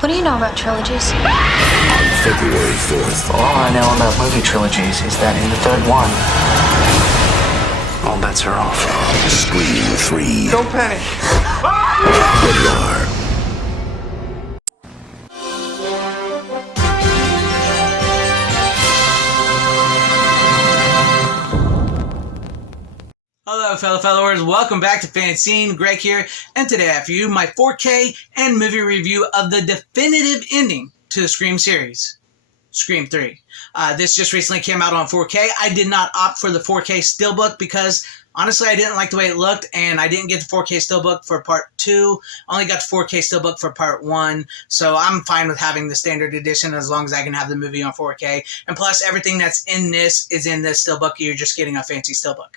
What do you know about trilogies? On February 4th. All I know about movie trilogies is that in the third one, all bets are off. Scream 3. Don't panic. Rated R. Hello, fellow followers. Welcome back to FanZcene. Greg here, and today I have for you my 4K and movie review of the definitive ending to the Scream series, Scream 3. This just recently came out on 4K. I did not opt for the 4K Steelbook because, honestly, I didn't like the way it looked, and I didn't get the 4K Steelbook for Part 2. I only got the 4K Steelbook for Part 1, so I'm fine with having the standard edition as long as I can have the movie on 4K. And plus, everything that's in this is in this Steelbook. You're just getting a fancy Steelbook.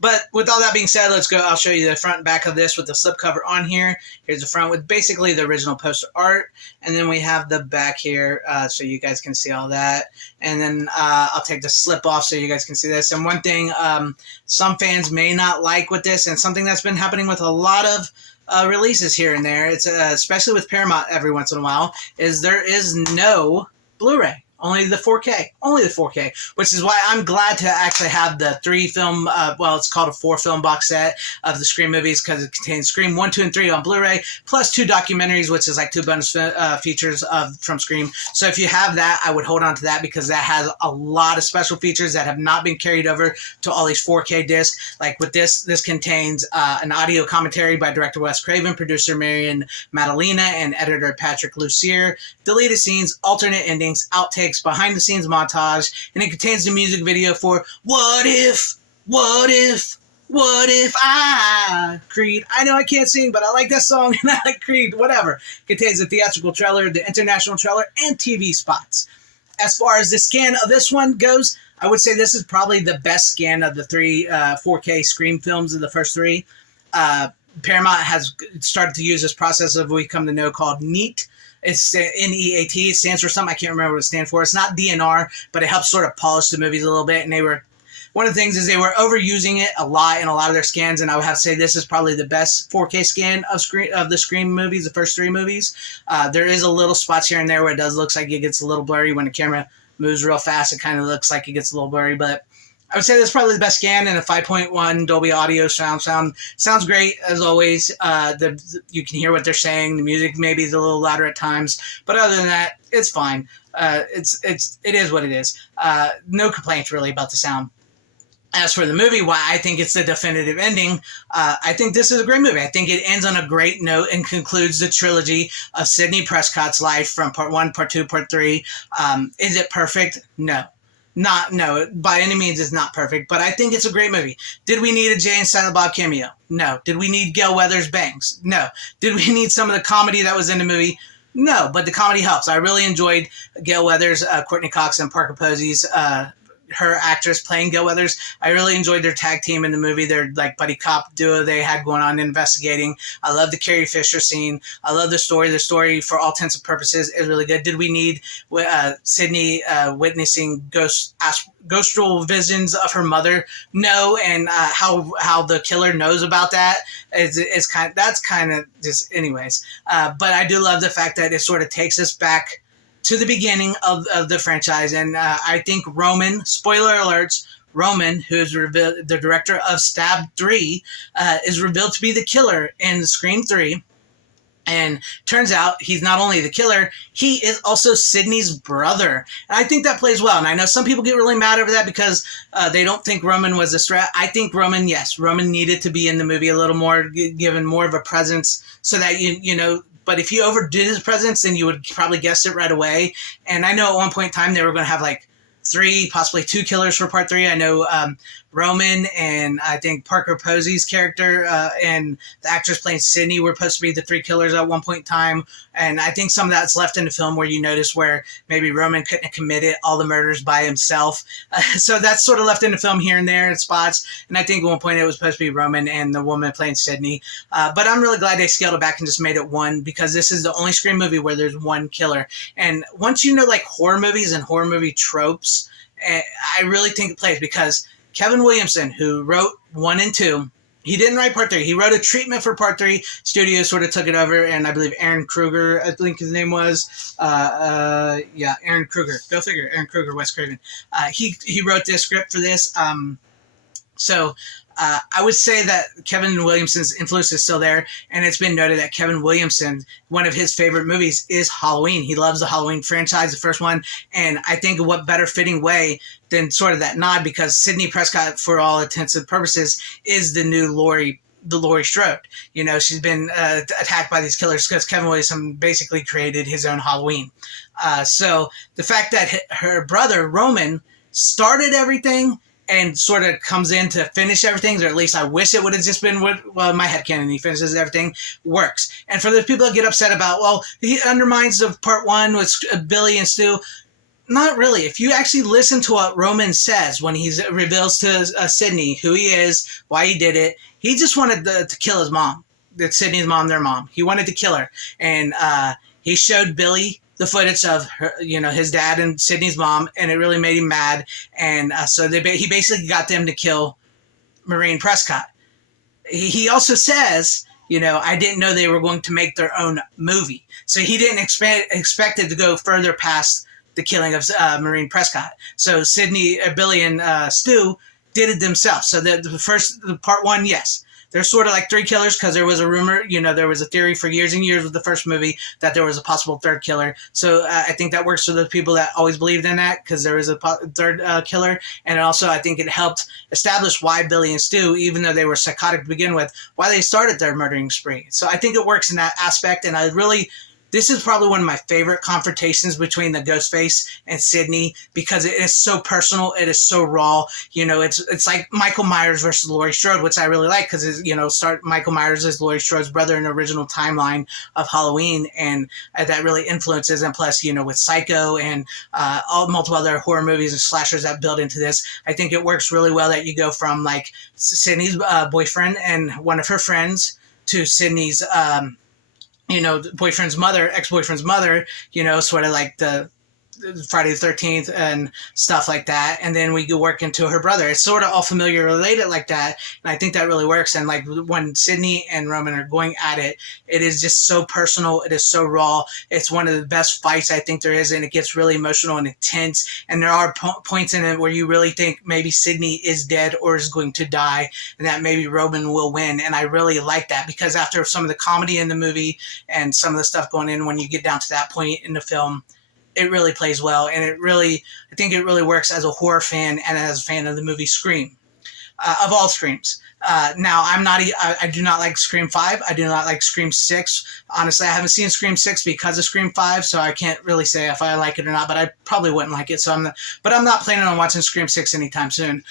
But with all that being said, let's go. I'll show you the front and back of this with the slipcover on here. Here's the front with basically the original poster art. And then we have the back here so you guys can see all that. And then I'll take the slip off so you guys can see this. And one thing some fans may not like with this, and something that's been happening with a lot of releases here and there, it's especially with Paramount every once in a while, is there is no Blu-ray. Only the 4K, which is why I'm glad to actually have the 3-film, well, it's called a 4-film box set of the Scream movies because it contains Scream 1, 2, and 3 on Blu-ray, plus 2 documentaries, which is like 2 bonus features from Scream. So if you have that, I would hold on to that because that has a lot of special features that have not been carried over to all these 4K discs. Like with this contains an audio commentary by director Wes Craven, producer Marion Madalena, and editor Patrick Lussier, deleted scenes, alternate endings, outtakes, behind the scenes montage, and it contains the music video for What If I Creed. I know I can't sing, but I like that song and I like Creed, whatever. It contains the theatrical trailer, the international trailer, and TV spots. As far as the scan of this one goes, I would say this is probably the best scan of the 3 4K Scream films of the first 3. Paramount has started to use this process of what we come to know called NEAT. It's NEAT. It stands for something. I can't remember what it stands for. It's not DNR, but it helps sort of polish the movies a little bit. And one of the things is they were overusing it a lot in a lot of their scans. And I would have to say this is probably the best 4K scan of the Scream movies, the first 3 movies. There is a little spots here and there where it does look like it gets a little blurry when the camera moves real fast. It kind of looks like it gets a little blurry, but I would say that's probably the best scan, and a 5.1 Dolby Audio sounds great as always. You can hear what they're saying. The music maybe is a little louder at times, but other than that, it's fine. It is what it is. No complaints really about the sound. As for the movie, why I think it's the definitive ending, I think this is a great movie. I think it ends on a great note and concludes the trilogy of Sidney Prescott's life from Part 1, Part 2, Part 3. Is it perfect? No. No, by any means it's not perfect, but I think it's a great movie. Did we need a Jay and Silent Bob cameo? No. Did we need Gail Weathers' bangs? No. Did we need some of the comedy that was in the movie? No, but the comedy helps. I really enjoyed Gail Weathers, Courtney Cox, and Parker Posey's her actress playing Gail Weathers. I really enjoyed their tag team in the movie. Their like buddy cop duo they had going on investigating. I love the Carrie Fisher scene. I love the story. The story, for all intents and purposes, is really good. Did we need Sidney witnessing ghostral visions of her mother? No, and how the killer knows about that is kind of just anyways. But I do love the fact that it sort of takes us back to the beginning of the franchise, and I think Roman, spoiler alerts, Roman, who is the director of Stab 3, is revealed to be the killer in Scream 3, and turns out he's not only the killer, he is also Sidney's brother, and I think that plays well, and I know some people get really mad over that because they don't think Roman was a threat. I think Roman needed to be in the movie a little more, given more of a presence, so that you know. But if you overdid his presence, then you would probably guess it right away. And I know at one point in time they were going to have like 3, possibly 2 killers for Part 3. I know Roman and I think Parker Posey's character and the actress playing Sidney were supposed to be the 3 killers at one point in time. And I think some of that's left in the film where you notice where maybe Roman couldn't have committed all the murders by himself. So that's sort of left in the film here and there in spots. And I think at one point it was supposed to be Roman and the woman playing Sidney. But I'm really glad they scaled it back and just made it 1 because this is the only Scream movie where there's 1 killer. And once you know like horror movies and horror movie tropes, I really think it plays because Kevin Williamson, who wrote 1 and 2, He didn't write part three. He wrote a treatment for part three. Studio sort of took it over, and I believe Aaron Kruger, I think his name was. Yeah, Aaron Kruger. Go figure. Aaron Kruger, Wes Craven. He wrote this script for this. So I would say that Kevin Williamson's influence is still there, and it's been noted that Kevin Williamson, one of his favorite movies is Halloween. He loves the Halloween franchise, the first one, and I think what better fitting way than sort of that nod, because Sidney Prescott, for all intents and purposes, is the new Laurie Strode. You know, she's been attacked by these killers because Kevin Williamson basically created his own Halloween. So the fact that her brother, Roman, started everything and sort of comes in to finish everything, or at least I wish it would have just been my headcanon, he finishes everything, works. And for the people that get upset about, well, he undermines the part one with Billy and Stu, not really. If you actually listen to what Roman says when he reveals to Sidney who he is, why he did it, he just wanted to kill his mom. That's Sidney's mom, their mom. He wanted to kill her. And he showed Billy the footage of her, you know, his dad and Sidney's mom, and it really made him mad. And so he basically got them to kill Maureen Prescott. He also says, you know, I didn't know they were going to make their own movie. So he didn't expect it to go further past the killing of Maureen Prescott. So Billy and Stu did it themselves. So the part one, yes. There's sort of like three killers because there was a rumor, you know, there was a theory for years and years with the first movie that there was a possible third killer. So I think that works for the people that always believed in that, because there was a third killer. And also I think it helped establish why Billy and Stu, even though they were psychotic to begin with, why they started their murdering spree. So I think it works in that aspect. And this is probably one of my favorite confrontations between the Ghostface and Sidney, because it is so personal. It is so raw. You know, it's like Michael Myers versus Laurie Strode, which I really like, because, you know, Michael Myers is Laurie Strode's brother in the original timeline of Halloween, and that really influences. And plus, you know, with Psycho and multiple other horror movies and slashers that build into this, I think it works really well that you go from like Sidney's boyfriend and one of her friends to Sidney's you know, ex-boyfriend's mother, you know, sort of like the Friday the 13th and stuff like that. And then we go work into her brother. It's sort of all familiar related like that. And I think that really works. And like when Sidney and Roman are going at it, it is just so personal. It is so raw. It's one of the best fights I think there is. And it gets really emotional and intense. And there are points in it where you really think maybe Sidney is dead or is going to die, and that maybe Roman will win. And I really like that, because after some of the comedy in the movie and some of the stuff going in, when you get down to that point in the film, it really plays well, and I think it really works as a horror fan and as a fan of the movie Scream, of all Screams. Now, I do not like Scream 5. I do not like Scream 6. Honestly, I haven't seen Scream 6 because of Scream 5, so I can't really say if I like it or not, but I probably wouldn't like it. I'm not planning on watching Scream 6 anytime soon.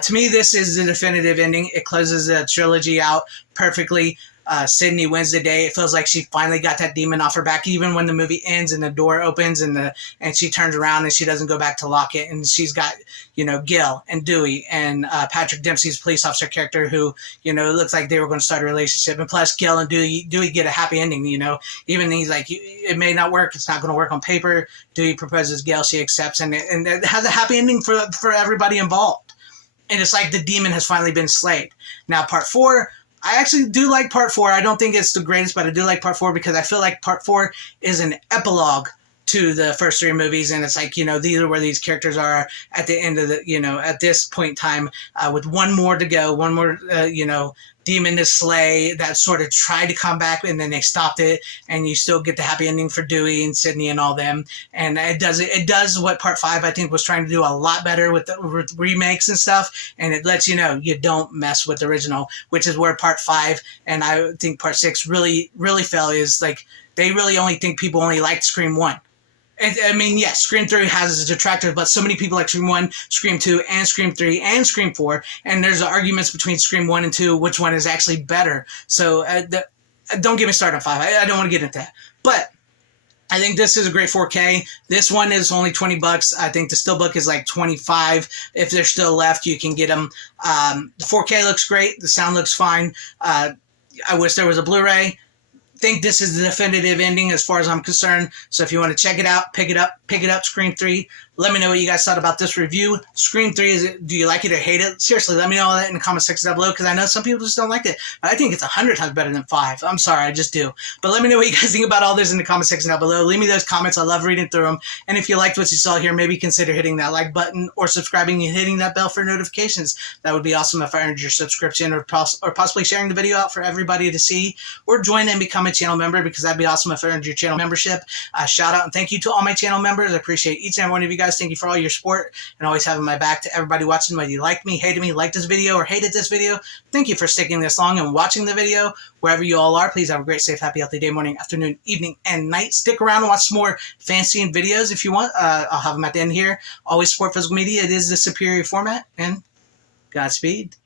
To me, this is the definitive ending. It closes the trilogy out perfectly. Sidney wins the day. It feels like she finally got that demon off her back, even when the movie ends and the door opens and she turns around and she doesn't go back to lock it. And she's got, you know, Gil and Dewey and Patrick Dempsey's police officer character, who, you know, it looks like they were going to start a relationship. And plus, Gil and Dewey get a happy ending, you know. Even he's like, it may not work. It's not going to work on paper. Dewey proposes Gil. She accepts. And it has a happy ending for everybody involved. And it's like the demon has finally been slayed. Now, part 4, I actually do like part 4. I don't think it's the greatest, but I do like part 4 because I feel like part 4 is an epilogue to the first 3 movies. And it's like, you know, these are where these characters are at the end of the, you know, at this point in time, with one more to go, one more, you know, demon to slay that sort of tried to come back, and then they stopped it, and you still get the happy ending for Dewey and Sidney and all them. And it does what part 5 I think was trying to do a lot better with remakes and stuff, and it lets you know you don't mess with the original, which is where part 5 and I think part 6 really fell, is like they really only think people only liked Scream 1. I mean, yes, Scream 3 has its detractors, but so many people like Scream 1, Scream 2, and Scream 3, and Scream 4, and there's arguments between Scream 1 and 2, which one is actually better. So don't get me started on 5. I don't want to get into that. But I think this is a great 4K. This one is only $20. I think the Steelbook is like $25. If they're still left, you can get them. The 4K looks great. The sound looks fine. I wish there was a Blu-ray. Think this is the definitive ending as far as I'm concerned. So if you want to check it out, pick it up, Scream 3. Let me know what you guys thought about this review. Scream 3, do you like it or hate it? Seriously, let me know that in the comment section down below, because I know some people just don't like it. But I think it's 100 times better than 5. I'm sorry, I just do. But let me know what you guys think about all this in the comment section down below. Leave me those comments. I love reading through them. And if you liked what you saw here, maybe consider hitting that like button or subscribing and hitting that bell for notifications. That would be awesome if I earned your subscription, or possibly sharing the video out for everybody to see, or join and become a channel member, because that'd be awesome if I earned your channel membership. Shout out and thank you to all my channel members. I appreciate each and every one of you guys. Thank you for all your support and always having my back. To everybody watching, whether you liked me, hated me, liked this video, or hated this video, thank you for sticking this long and watching the video. Wherever you all are, please have a great, safe, happy, healthy day, morning, afternoon, evening, and night. Stick around and watch some more FanZcene videos if you want. I'll have them at the end here. Always support physical media. It is the superior format, and Godspeed.